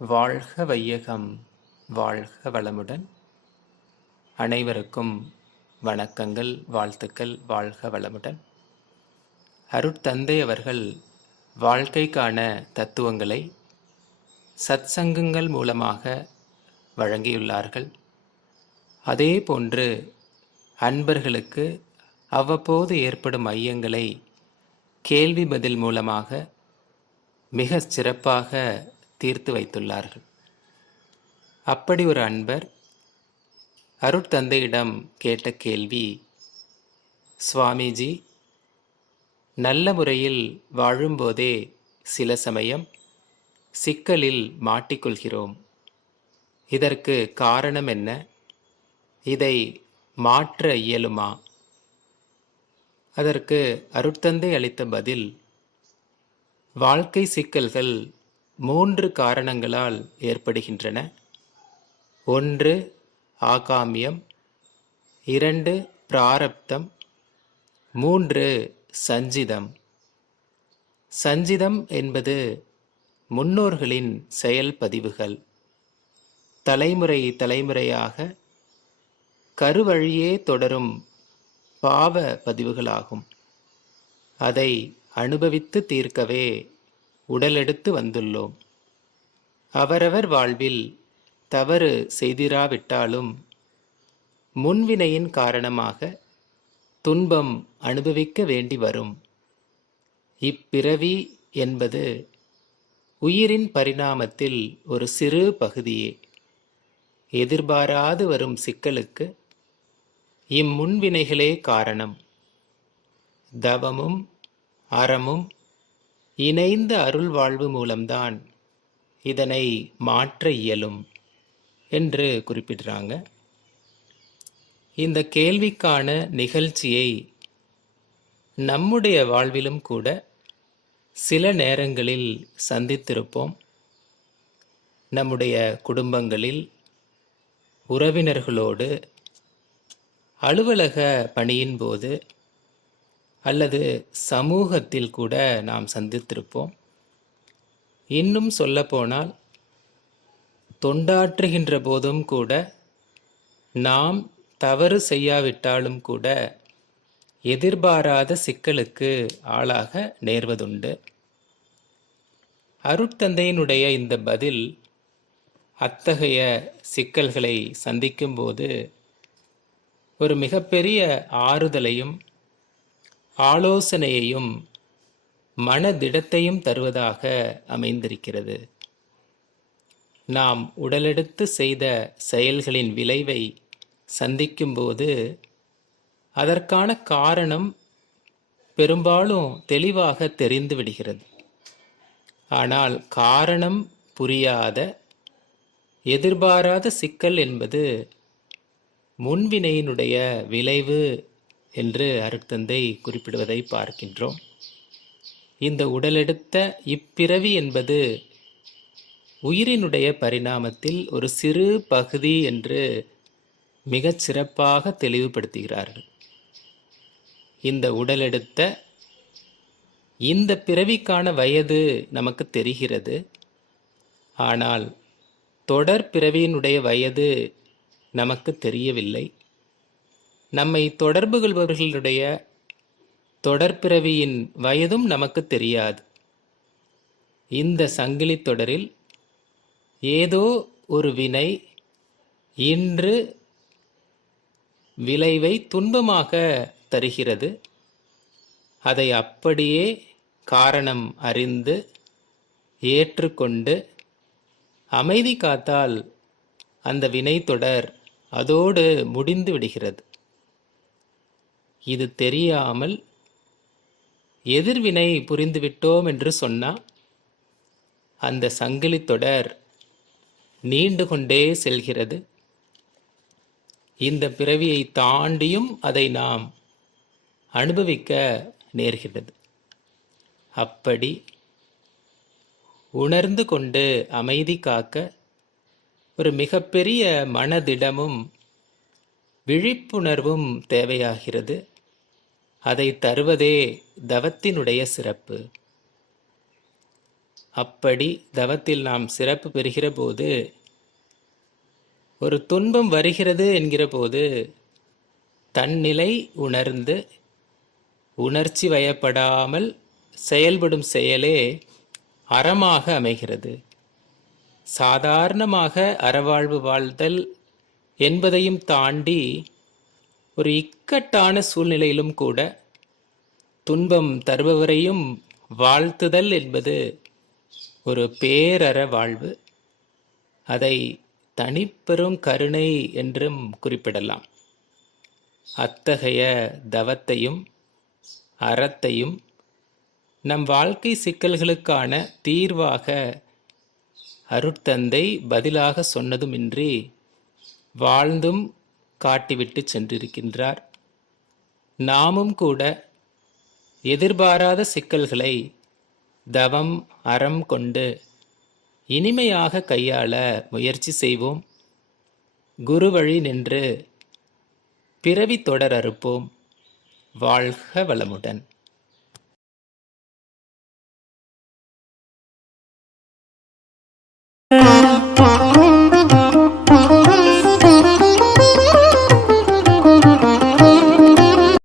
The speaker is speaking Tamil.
வாழ்க வையகம் வாழ்க வளமுடன். அனைவருக்கும் வணக்கங்கள் வாழ்த்துக்கள் வாழ்க வளமுடன். அருட்தந்தை அவர்கள் வாழ்க்கைக்கான தத்துவங்களை சத்சங்கங்கள் மூலமாக வழங்கியுள்ளார்கள். அதே போன்று அன்பர்களுக்கு அவ்வப்போது ஏற்படும் ஐயங்களை கேள்வி பதில் மூலமாக மிக சிறப்பாக தீர்த்து வைத்துள்ளார்கள். அப்படி ஒரு அன்பர் அருட்தந்தையிடம் கேட்ட கேள்வி சுவாமிஜி நல்ல முறையில் வாழும்போதே சில சமயம் சிக்கலில் மாட்டிக்கொள்கிறோம். இதற்கு காரணம் என்ன? இதை மாற்ற இயலுமா? அதற்கு அருட்தந்தை அளித்த பதில் வாழ்க்கை சிக்கல்கள் மூன்று காரணங்களால் ஏற்படுகின்றன. ஒன்று ஆகாமியம். இரண்டு பிராரப்தம். மூன்று சஞ்சிதம். சஞ்சிதம் என்பது முன்னோர்களின் செயல் பதிவுகள். தலைமுறை தலைமுறையாக கருவழியே தொடரும் பாவ பதிவுகளாகும். அதை அனுபவித்து தீர்க்கவே உடலெடுத்து வந்துள்ளோம். அவரவர் வாழ்வில் தவறு செய்திராவிட்டாலும் முன்வினையின் காரணமாக துன்பம் அனுபவிக்க வேண்டி வரும். இப்பிறவி என்பது உயிரின் பரிணாமத்தில் ஒரு சிறு பகுதியே. எதிர்பாராது வரும் சிக்கலுக்கு இம்முன்வினைகளே காரணம். தவமும் அறமும் இணைந்த அருள் வாழ்வு மூலம்தான் இதனை மாற்ற இயலும் என்று குறிப்பிடுறாங்க. இந்த கேள்விக்கான நிகழ்ச்சியை நம்முடைய வாழ்விலும் கூட சில நேரங்களில் சந்தித்திருப்போம். நம்முடைய குடும்பங்களில் உறவினர்களோடு அலுவலக பணியின் போது அல்லது சமூகத்தில் கூட நாம் சந்தித்திருப்போம். இன்னும் சொல்லப்போனால் தொண்டாற்றுகின்ற போதும் கூட நாம் தவறு செய்யாவிட்டாலும் கூட எதிர்பாராத சிக்கலுக்கு ஆளாக நேர்வதுண்டு. அருட்தந்தையினுடைய இந்த பதில் அத்தகைய சிக்கல்களை சந்திக்கும்போது ஒரு மிகப்பெரிய ஆறுதலையும் ஆலோசனையையும் மனதிடத்தையும் தருவதாக அமைந்திருக்கிறது. நாம் உடலெடுத்து செய்த செயல்களின் விளைவை சந்திக்கும்போது அதற்கான காரணம் பெரும்பாலும் தெளிவாக தெரிந்து விடுகிறது ஆனால் காரணம் புரியாத எதிர்பாராத சிக்கல் என்பது முன்வினையினுடைய விளைவு என்று அருட்தந்தை குறிப்பிடுவதை பார்க்கின்றோம். இந்த உடலெடுத்த இப்பிறவி என்பது உயிரினுடைய பரிணாமத்தில் ஒரு சிறு பகுதி என்று மிகச் சிறப்பாக தெளிவுபடுத்துகிறார்கள். இந்த உடலெடுத்த இந்த பிறவிக்கான வயது நமக்கு தெரிகிறது. ஆனால் தொடர் பிறவியினுடைய வயது நமக்கு தெரியவில்லை. நம்மை தொடர்பு கொள்பவர்களுடைய தொடர்பிறவியின் வயதும் நமக்கு தெரியாது. இந்த சங்கிலி தொடரில் ஏதோ ஒரு வினை இன்று விளைவை துன்பமாக தருகிறது. அதை அப்படியே காரணம் அறிந்து ஏற்றுக்கொண்டு அமைதி காத்தால் அந்த வினை தொடர் அதோடு முடிந்து விடுகிறது. இது தெரியாமல் எதிர்வினை புரிந்துவிட்டோம் என்று சொன்னால் அந்த சங்கிலி தொடர் நீண்டு கொண்டே செல்கிறது. இந்த பிறவியை தாண்டியும் அதை நாம் அனுபவிக்க நேர்கிறது அப்படி உணர்ந்து கொண்டு அமைதி காக்க ஒரு மிகப்பெரிய மனதிடமும் விழிப்புணர்வும் தேவையாகிறது. அதை தருவதே தவத்தினுடைய சிறப்பு. அப்படி தவத்தில் நாம் சிறப்பு பெறுகிற போது ஒரு துன்பம் வருகிறது என்கிற போது தன்னிலை உணர்ந்து உணர்ச்சி வயப்படாமல் செயல்படும் செயலே அறமாக அமைகிறது. சாதாரணமாக அறவாழ்வு வாழ்தல் என்பதையும் தாண்டி ஒரு இக்கட்டான சூழ்நிலையிலும் கூட துன்பம் தருபவரையும் வாழ்த்துதல் என்பது ஒரு பேரற வாழ்வு. அதை தனிப்பெரும் கருணை என்றும் குறிப்பிடலாம். அத்தகைய தவத்தையும் அறத்தையும் நம் வாழ்க்கை சிக்கல்களுக்கான தீர்வாக அருட்தந்தை பதிலாக சொன்னதுமின்றி வாழ்ந்தும் காட்டிவிட்டு சென்றிருக்கின்றார். நாமும் கூட எதிர்பாராத சிக்கல்களை தவம் அறம் கொண்டு இனிமையாக கையாள முயற்சி செய்வோம். குரு வழி நின்று பிறவி தொடர் அறுப்போம். வாழ்க வளமுடன்.